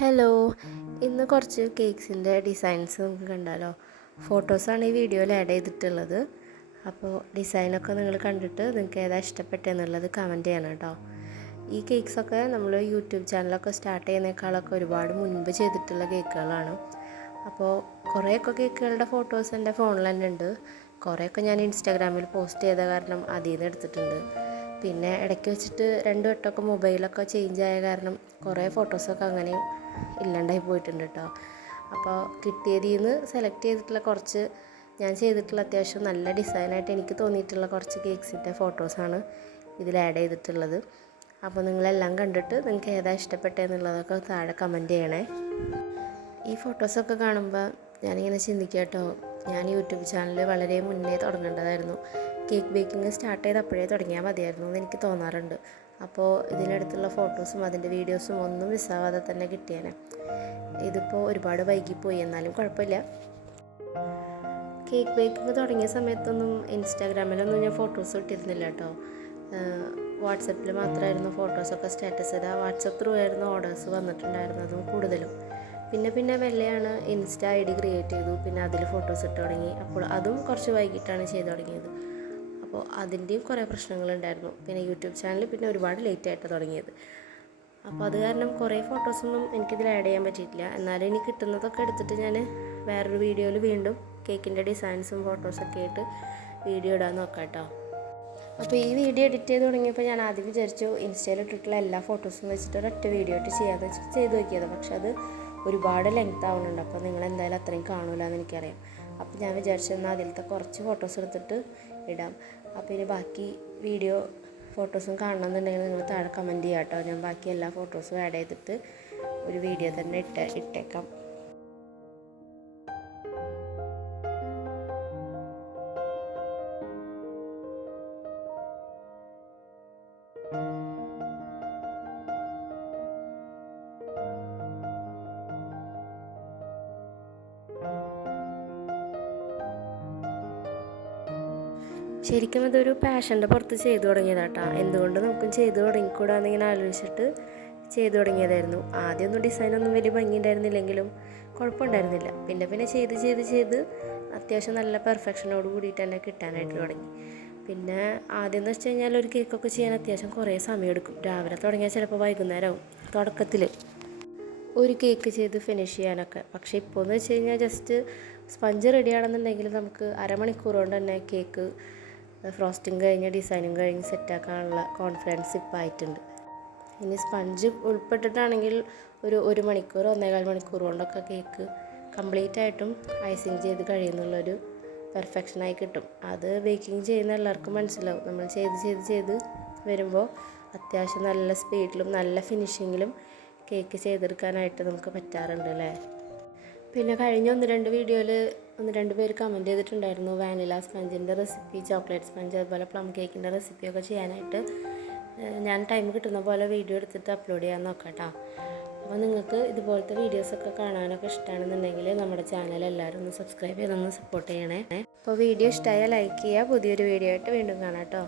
Hello, ഇന്ന് കുറച്ച് കേക്ക്സിൻ്റെ designs നമുക്ക് കണ്ടാലോ. ഫോട്ടോസാണ് ഈ വീഡിയോയിൽ ആഡ് ചെയ്തിട്ടുള്ളത്. അപ്പോൾ ഡിസൈനൊക്കെ നിങ്ങൾ കണ്ടിട്ട് നിങ്ങൾക്ക് ഏതാ ഇഷ്ടപ്പെട്ടെന്നുള്ളത് കമൻറ്റ് ചെയ്യണം കേട്ടോ. ഈ കേക്ക്സൊക്കെ നമ്മൾ യൂട്യൂബ് ചാനലൊക്കെ സ്റ്റാർട്ട് ചെയ്യുന്നേക്കാളൊക്കെ ഒരുപാട് മുൻപ് ചെയ്തിട്ടുള്ള കേക്കുകളാണ്. അപ്പോൾ കുറേയൊക്കെ കേക്കുകളുടെ ഫോട്ടോസ് എൻ്റെ ഫോണിൽ തന്നെ ഉണ്ട്. കുറേയൊക്കെ ഞാൻ ഇൻസ്റ്റാഗ്രാമിൽ പോസ്റ്റ് ചെയ്ത കാരണം അതിൽ നിന്ന് എടുത്തിട്ടുണ്ട്. പിന്നെ ഇടയ്ക്ക് വെച്ചിട്ട് 2 വട്ടമൊക്കെ മൊബൈലൊക്കെ ചേഞ്ച് ആയ കാരണം കുറേ ഫോട്ടോസൊക്കെ അങ്ങനെ ഇല്ലാണ്ടായി പോയിട്ടുണ്ട് കേട്ടോ. അപ്പോൾ കിട്ടിയതിൽ നിന്ന് സെലക്ട് ചെയ്തിട്ടുള്ള കുറച്ച് ഞാൻ ചെയ്തിട്ടുള്ള അത്യാവശ്യം നല്ല ഡിസൈനായിട്ട് എനിക്ക് തോന്നിയിട്ടുള്ള കുറച്ച് കേക്ക്സിൻ്റെ ഫോട്ടോസാണ് ഇതിൽ ആഡ് ചെയ്തിട്ടുള്ളത്. അപ്പോൾ നിങ്ങളെല്ലാം കണ്ടിട്ട് നിങ്ങൾക്ക് ഏതാ ഇഷ്ടപ്പെട്ടതെന്നുള്ളതൊക്കെ താഴെ കമൻറ്റ് ചെയ്യണേ. ഈ ഫോട്ടോസൊക്കെ കാണുമ്പോൾ ഞാനിങ്ങനെ ചിന്തിക്കുക കേട്ടോ, ഞാൻ യൂട്യൂബ് ചാനൽ വളരെ മുന്നേ തുടങ്ങേണ്ടതായിരുന്നു. കേക്ക് ബേക്കിംഗ് സ്റ്റാർട്ട് ചെയ്ത് അപ്പോഴേ തുടങ്ങിയാൽ മതിയായിരുന്നു എന്ന് എനിക്ക് തോന്നാറുണ്ട്. അപ്പോൾ ഇതിനടുത്തുള്ള ഫോട്ടോസും അതിൻ്റെ വീഡിയോസും ഒന്നും മിസ്സാവാതെ തന്നെ കിട്ടിയേനെ. ഇതിപ്പോൾ ഒരുപാട് വൈകിപ്പോയി, എന്നാലും കുഴപ്പമില്ല. കേക്ക് ബേക്കിംഗ് തുടങ്ങിയ സമയത്തൊന്നും ഇൻസ്റ്റാഗ്രാമിലൊന്നും ഞാൻ ഫോട്ടോസ് ഇട്ടിരുന്നില്ല കേട്ടോ. വാട്സപ്പിൽ മാത്രമായിരുന്നു ഫോട്ടോസൊക്കെ സ്റ്റാറ്റസ് ചെയ്താൽ വാട്സപ്പ് ത്രൂ ആയിരുന്നു ഓർഡേഴ്സ് വന്നിട്ടുണ്ടായിരുന്നതും കൂടുതലും. പിന്നെ മെല്ലെയാണ് ഇൻസ്റ്റ ID ക്രിയേറ്റ് ചെയ്തു, പിന്നെ അതിൽ ഫോട്ടോസ് ഇട്ട് തുടങ്ങി. അപ്പോൾ അതും കുറച്ച് വൈകിട്ടാണ് ചെയ്ത് തുടങ്ങിയത്. അപ്പോൾ അതിൻ്റെയും കുറേ പ്രശ്നങ്ങളുണ്ടായിരുന്നു. പിന്നെ യൂട്യൂബ് ചാനൽ പിന്നെ ഒരുപാട് ലേറ്റായിട്ട് തുടങ്ങിയത്. അപ്പോൾ അത് കാരണം കുറേ ഫോട്ടോസൊന്നും എനിക്കിതിൽ ആഡ് ചെയ്യാൻ പറ്റിയിട്ടില്ല. എന്നാലും എനിക്ക് കിട്ടുന്നതൊക്കെ എടുത്തിട്ട് ഞാൻ വേറൊരു വീഡിയോയിൽ വീണ്ടും കേക്കിൻ്റെ ഡിസൈൻസും ഫോട്ടോസൊക്കെ ആയിട്ട് വീഡിയോ ഇടാൻ നോക്കാം കേട്ടോ. അപ്പോൾ ഈ വീഡിയോ എഡിറ്റ് ചെയ്ത് തുടങ്ങിയപ്പോൾ ഞാൻ ആദ്യം വിചാരിച്ചു ഇൻസ്റ്റയിൽ ഇട്ടിട്ടുള്ള എല്ലാ ഫോട്ടോസും വെച്ചിട്ട് ഒരൊറ്റ വീഡിയോ ആയിട്ട് ചെയ്യാമെന്ന് വെച്ചിട്ട് ചെയ്ത് നോക്കിയത്. പക്ഷെ അത് ഒരുപാട് ലെങ്ത് ആവുന്നുണ്ട്. അപ്പോൾ നിങ്ങൾ എന്തായാലും അത്രയും കാണില്ല എന്ന് എനിക്കറിയാം. അപ്പോൾ ഞാൻ വിചാരിച്ചെന്നാൽ അതിലത്തെ കുറച്ച് ഫോട്ടോസ് എടുത്തിട്ട് ഇടാം. അപ്പോൾ ഇനി ബാക്കി വീഡിയോ ഫോട്ടോസും കാണണമെന്നുണ്ടെങ്കിൽ നിങ്ങൾ താഴെ കമൻറ്റ് ചെയ്യാം കേട്ടോ. ഞാൻ ബാക്കി എല്ലാ ഫോട്ടോസും ആഡ് ചെയ്തിട്ട് ഒരു വീഡിയോ തന്നെ ഇട്ടേക്കാം. ശരിക്കും ഇതൊരു പാഷൻ്റെ പുറത്ത് ചെയ്തു തുടങ്ങിയതാട്ടോ. എന്തുകൊണ്ട് നമുക്കും ചെയ്തു തുടങ്ങിക്കൂടാന്നിങ്ങനെ ആലോചിച്ചിട്ട് ചെയ്തു തുടങ്ങിയതായിരുന്നു. ആദ്യമൊന്നും ഡിസൈനൊന്നും വലിയ ഭംഗി ഉണ്ടായിരുന്നില്ലെങ്കിലും കുഴപ്പമുണ്ടായിരുന്നില്ല. പിന്നെ ചെയ്ത് അത്യാവശ്യം നല്ല പെർഫെക്ഷനോട് കൂടിയിട്ട് തന്നെ കിട്ടാനായിട്ട് തുടങ്ങി. പിന്നെ ആദ്യം എന്ന് വെച്ച് കഴിഞ്ഞാൽ ഒരു കേക്കൊക്കെ ചെയ്യാൻ അത്യാവശ്യം കുറേ സമയമെടുക്കും. രാവിലെ തുടങ്ങിയാൽ ചിലപ്പോൾ വൈകുന്നേരമാവും തുടക്കത്തിൽ ഒരു കേക്ക് ചെയ്ത് ഫിനിഷ് ചെയ്യാനൊക്കെ. പക്ഷേ ഇപ്പോൾ എന്ന് വെച്ച് കഴിഞ്ഞാൽ ജസ്റ്റ് സ്പഞ്ച് റെഡിയാണെന്നുണ്ടെങ്കിൽ നമുക്ക് അരമണിക്കൂർ കൊണ്ട് തന്നെ കേക്ക് ഫ്രോസ്റ്റിംഗ് കഴിഞ്ഞ് ഡിസൈനും കഴിഞ്ഞ് സെറ്റാക്കാനുള്ള കോൺഫിഡൻസ് ഇപ്പോൾ ആയിട്ടുണ്ട്. ഇനി സ്പഞ്ച് ഉൾപ്പെട്ടിട്ടാണെങ്കിൽ ഒരു മണിക്കൂർ 1.25 മണിക്കൂർ കൊണ്ടൊക്കെ കേക്ക് കംപ്ലീറ്റ് ആയിട്ടും ഐസിങ് ചെയ്ത് കഴിയുന്നുള്ളൊരു പെർഫെക്ഷനായി കിട്ടും. അത് ബേക്കിംഗ് ചെയ്യുന്ന എല്ലാവർക്കും മനസ്സിലാവും. നമ്മൾ ചെയ്ത് വരുമ്പോൾ അത്യാവശ്യം നല്ല സ്പീഡിലും നല്ല ഫിനിഷിങ്ങിലും കേക്ക് ചെയ്തെടുക്കാനായിട്ട് നമുക്ക് പറ്റാറുണ്ട് അല്ലേ. പിന്നെ കഴിഞ്ഞ 1-2 വീഡിയോയിൽ 1-2 പേര് കമൻറ്റ് ചെയ്തിട്ടുണ്ടായിരുന്നു വാനില സ്പഞ്ചിൻ്റെ റെസിപ്പി, ചോക്ലേറ്റ് സ്പഞ്ച്, അതുപോലെ പ്ലം കേക്കിൻ്റെ റെസിപ്പിയൊക്കെ ചെയ്യാനായിട്ട്. ഞാൻ ടൈം കിട്ടുന്ന പോലെ വീഡിയോ എടുത്തിട്ട് അപ്ലോഡ് ചെയ്യാൻ നോക്കാം കേട്ടോ. അപ്പോൾ നിങ്ങൾക്ക് ഇതുപോലത്തെ വീഡിയോസൊക്കെ കാണാനൊക്കെ ഇഷ്ടമാണെന്നുണ്ടെങ്കിൽ നമ്മുടെ ചാനൽ എല്ലാവരും ഒന്ന് സബ്സ്ക്രൈബ് ചെയ്തൊന്ന് സപ്പോർട്ട് ചെയ്യണേ. അപ്പോൾ വീഡിയോ ഇഷ്ടമായാൽ ലൈക്ക് ചെയ്യുക. പുതിയൊരു വീഡിയോ ആയിട്ട് വീണ്ടും കാണാം കേട്ടോ.